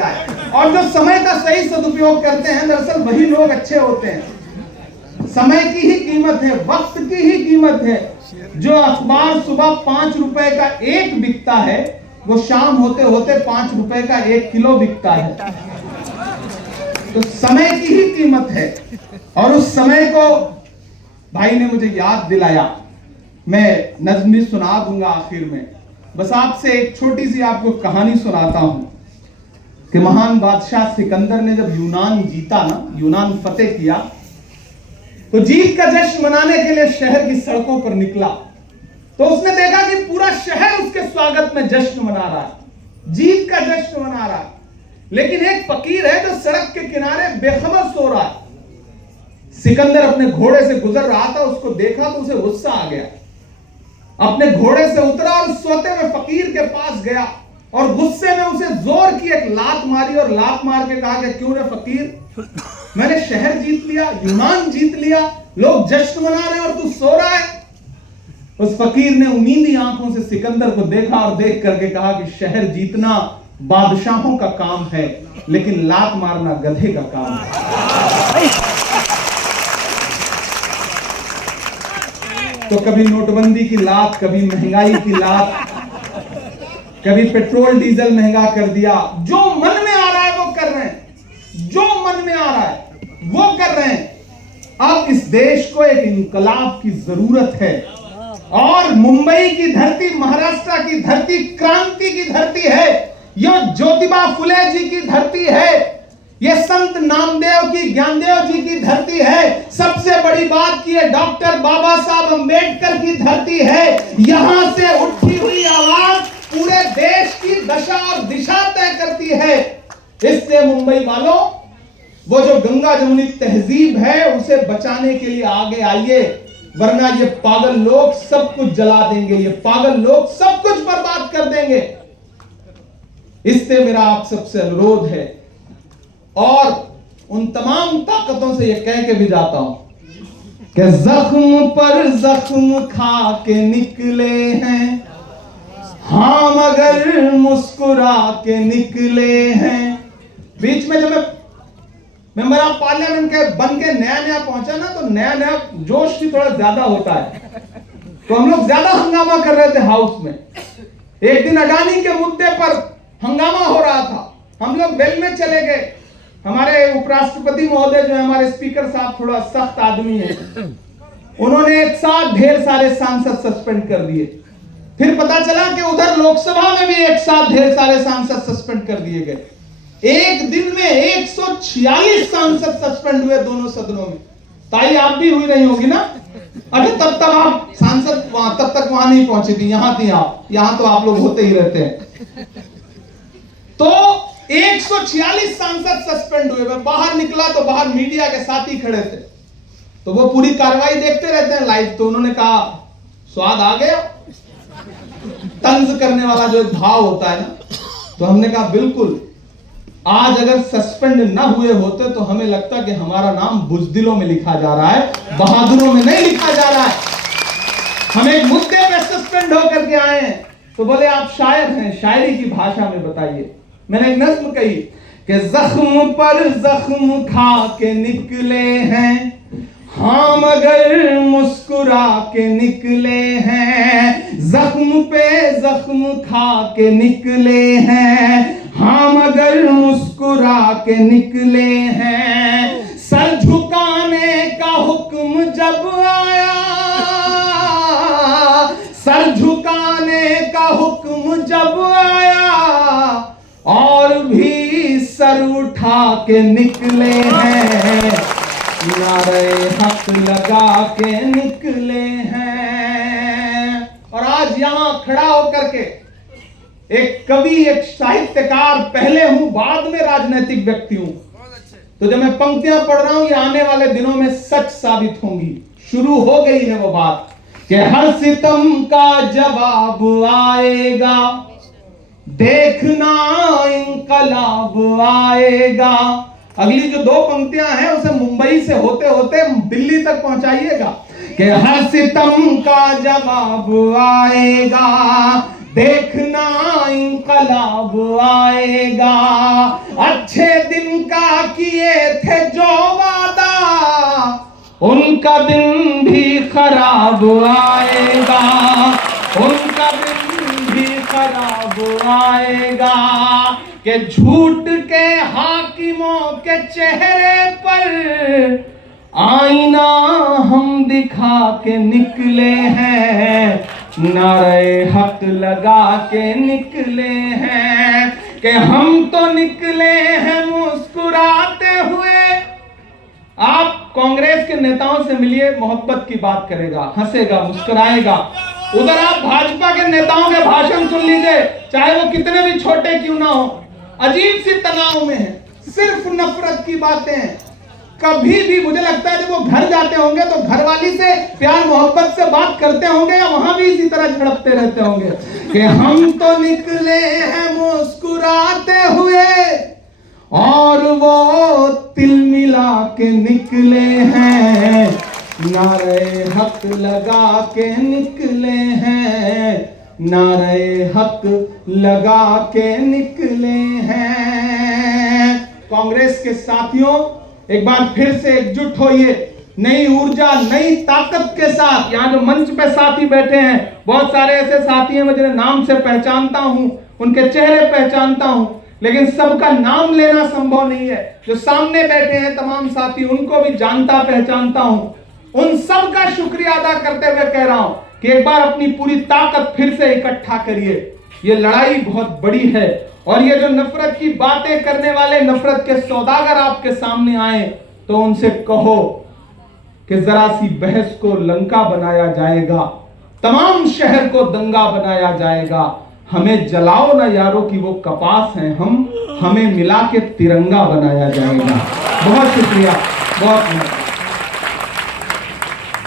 और जो समय का सही सदुपयोग करते हैं दरअसल वही लोग अच्छे होते हैं। समय की ही कीमत है, वक्त की ही कीमत है। जो अखबार सुबह 5 रुपए का एक बिकता है वो शाम होते होते 5 रुपए का 1 किलो बिकता है। तो समय की ही कीमत है। और उस समय को भाई ने मुझे याद दिलाया। मैं नज़्म भी सुना दूंगा आखिर में। बस आपसे एक छोटी सी आपको कहानी सुनाता हूं कि महान बादशाह सिकंदर ने जब यूनान जीता ना, यूनान फतेह किया, तो जीत का जश्न मनाने के लिए शहर की सड़कों पर निकला। तो उसने देखा कि पूरा शहर उसके स्वागत में जश्न मना रहा है, जीत का जश्न मना रहा है। लेकिन एक फकीर है जो सड़क के किनारे बेखबर सो रहा है। सिकंदर अपने घोड़े से गुजर रहा था, उसको देखा तो उसे गुस्सा आ गया। अपने घोड़े से उतरा और सोते हुए फकीर के पास गया और गुस्से में उसे जोर की एक लात मारी और लात मार के कहा कि क्यों रे फकीर, मैंने शहर जीत लिया, यूनान जीत लिया, लोग जश्न मना रहे हैं और तू सो रहा है। उस फकीर ने उम्मीदी आंखों से सिकंदर को देखा और देख करके कहा कि शहर जीतना बादशाहों का काम है, लेकिन लात मारना गधे का काम है। तो कभी नोटबंदी की लात, कभी महंगाई की लात, कभी पेट्रोल डीजल महंगा कर दिया। जो मन में आ रहा है वो कर रहे हैं, जो मन में आ रहा है वो कर रहे हैं। अब इस देश को एक इंकलाब की जरूरत है। और मुंबई की धरती, महाराष्ट्र की धरती क्रांति की धरती है। यह ज्योतिबा फुले जी की धरती है। यह संत नामदेव की, ज्ञानदेव जी की धरती है। सबसे बड़ी बात की है डॉक्टर बाबा साहब अंबेडकर की धरती है। यहां से उठी हुई आवाज पूरे देश की दशा और दिशा तय करती है। इससे मुंबई वालों, वो जो गंगा जमुनी तहजीब है उसे बचाने के लिए आगे आइए, वरना ये पागल लोग सब कुछ जला देंगे, ये पागल लोग सब कुछ बर्बाद कर देंगे। इससे मेरा आप सबसे अनुरोध है और उन तमाम ताकतों से ये कह के भी जाता हूं कि जख्म पर जख्म खा के निकले हैं हम, मगर मुस्कुरा के निकले हैं। बीच में जब मैं मेंबर ऑफ पार्लियामेंट के बन के नया पहुंचा ना, तो नया जोश भी थोड़ा ज्यादा होता है। तो हम लोग ज्यादा हंगामा कर रहे थे हाउस में। एक दिन अडानी के मुद्दे पर हंगामा हो रहा था, हम लोग बेल में चले गए। हमारे उपराष्ट्रपति महोदय जो है, हमारे स्पीकर साहब थोड़ा सख्त आदमी है, उन्होंने एक साथ ढेर सारे सांसद सस्पेंड कर दिए। फिर पता चला कि उधर लोकसभा में भी एक साथ ढेर सारे सांसद सस्पेंड कर दिए गए। एक दिन में 146 सांसद सस्पेंड हुए दोनों सदनों में। ताई आप भी हुई नहीं होगी ना? अरे तब तक आप सांसद तब तक वहां नहीं पहुंची थी, यहां थी आप। यहां तो आप लोग होते ही रहते हैं। तो 146 सांसद सस्पेंड हुए। मैं बाहर निकला तो बाहर मीडिया के साथी खड़े थे, तो वो पूरी कार्रवाई देखते रहते हैं लाइव। तो उन्होंने कहा स्वाद आ गया, तंज करने वाला जो भाव होता है ना। तो हमने कहा बिल्कुल, आज अगर सस्पेंड ना हुए होते तो हमें लगता कि हमारा नाम बुजदिलों में लिखा जा रहा है, बहादुरों में नहीं लिखा जा रहा है। हम एक मुद्दे पे सस्पेंड होकर के आए हैं। तो बोले आप शायर हैं, शायरी की भाषा में बताइए। मैंने एक नज्म कही कि जख्म पर जख्म खा के निकले हैं हाँ, मगर मुस्कुरा के निकले हैं। जख्म पे जख्म खा के निकले हैं हाँ, मगर मुस्कुरा के निकले हैं। सर झुकाने का हुक्म जब आया, सर झुकाने का हुक्म जब आया, और भी सर उठा के निकले हैं, नारे हक लगा के निकले हैं। और आज यहां खड़ा होकर के एक कवि, एक साहित्यकार, पहले हूं बाद में राजनीतिक व्यक्ति हूं। तो जब मैं पंक्तियां पढ़ रहा हूं, ये आने वाले दिनों में सच साबित होंगी। शुरू हो गई है वो बात कि हर सितम का जवाब आएगा, देखना इंकलाब आएगा। अगली जो 2 पंक्तियां हैं उसे मुंबई से होते होते दिल्ली तक पहुंचाइएगा कि हर सितम का जवाब आएगा, देखना इंकलाब आएगा, अच्छे दिन का किए थे जो वादा, उनका दिन भी खराब आएगा, उनका दिन भी खराब आएगा। कि झूठ के हाकिमों के चेहरे पर आईना हम दिखा के निकले हैं, नारे हक लगा के निकले हैं। कि हम तो निकले हैं मुस्कुराते हुए। आप कांग्रेस के नेताओं से मिलिए, मोहब्बत की बात करेगा, हंसेगा, मुस्कुराएगा। उधर आप भाजपा के नेताओं के भाषण सुन लीजिए, चाहे वो कितने भी छोटे क्यों ना हो, अजीब सी तनाव में है, सिर्फ नफरत की बातें हैं। कभी भी मुझे लगता है जब वो घर जाते होंगे तो घरवाली से प्यार मोहब्बत से बात करते होंगे, या वहां भी इसी तरह झड़पते रहते होंगे कि हम तो निकले हैं मुस्कुराते हुए और वो तिल मिला के निकले हैं, नारे हक लगा के निकले हैं, नारे हक लगा के निकले हैं। कांग्रेस के साथियों, एक बार फिर से एकजुट होइए, नई ऊर्जा, नई ताकत के साथ। यहाँ जो मंच पे साथी बैठे हैं, बहुत सारे ऐसे साथी हैं मैं जिन्हें नाम से पहचानता हूं, उनके चेहरे पहचानता हूं, लेकिन सबका नाम लेना संभव नहीं है। जो सामने बैठे हैं तमाम साथी, उनको भी जानता पहचानता हूं। उन सब का शुक्रिया अदा करते हुए कह रहा हूं कि एक बार अपनी पूरी ताकत फिर से इकट्ठा करिए। ये लड़ाई बहुत बड़ी है, और ये जो नफरत की बातें करने वाले नफरत के सौदागर आपके सामने आए, तो उनसे कहो कि जरा सी बहस को लंका बनाया जाएगा, तमाम शहर को दंगा बनाया जाएगा। हमें जलाओ ना यारों की वो कपास हैं हम, हमें मिला के तिरंगा बनाया जाएगा। बहुत शुक्रिया, बहुत